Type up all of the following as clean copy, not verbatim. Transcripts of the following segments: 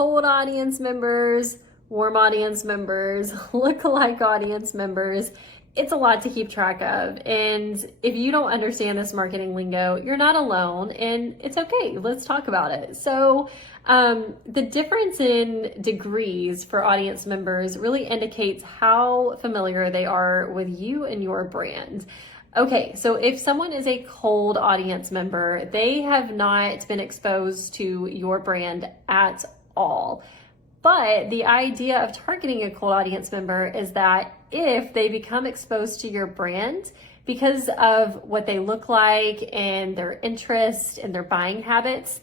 cold audience members, warm audience members, lookalike audience members. It's a lot to keep track of. And if you don't understand this marketing lingo, you're not alone, and it's okay. Let's talk about it. So the difference in degrees for audience members really indicates how familiar they are with you and your brand. Okay, so if someone is a cold audience member, they have not been exposed to your brand at all. But the idea of targeting a cold audience member is that if they become exposed to your brand because of what they look like and their interest and their buying habits,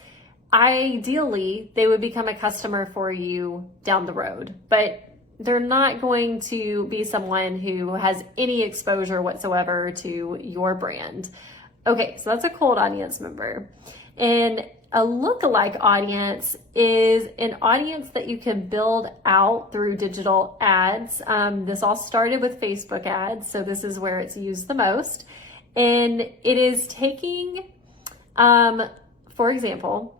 ideally they would become a customer for you down the road. But they're not going to be someone who has any exposure whatsoever to your brand. Okay, so that's a cold audience member. And a lookalike audience is an audience that you can build out through digital ads. This all started with Facebook ads, so this is where it's used the most. And it is taking, for example,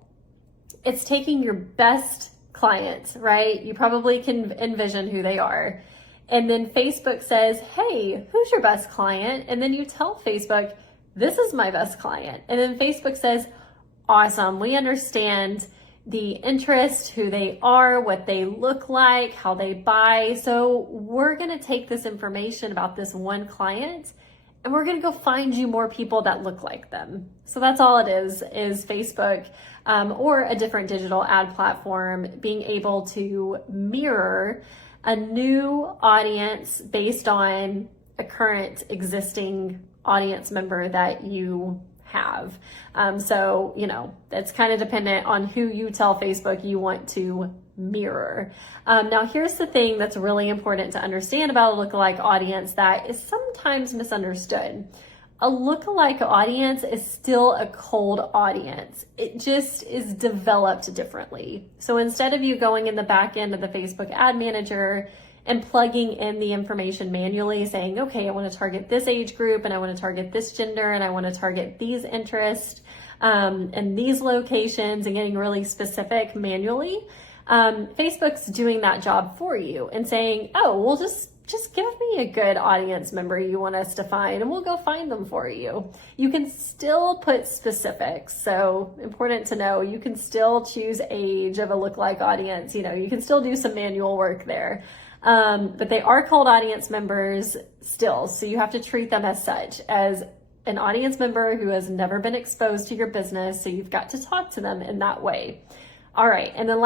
it's taking your best clients, right? You probably can envision who they are. And then Facebook says, hey, who's your best client? And then you tell Facebook, this is my best client. And then Facebook says, awesome, we understand the interest, who they are, what they look like, how they buy. So we're gonna take this information about this one client and we're gonna go find you more people that look like them. So that's all it is Facebook or a different digital ad platform being able to mirror a new audience based on a current existing audience member that you have. So, that's kind of dependent on who you tell Facebook you want to mirror. Now, here's the thing that's really important to understand about a lookalike audience that is sometimes misunderstood. A lookalike audience is still a cold audience. It just is developed differently. So instead of you going in the back end of the Facebook ad manager and plugging in the information manually saying, okay, I want to target this age group and I want to target this gender and I want to target these interests and these locations and getting really specific manually, Facebook's doing that job for you and saying, oh, well, just give me a good audience member you want us to find and we'll go find them for you. You can still put specifics. So important to know, you can still choose age of a lookalike audience. You can still do some manual work there. But they are cold audience members still. So you have to treat them as such, as an audience member who has never been exposed to your business. So you've got to talk to them in that way. All right. And then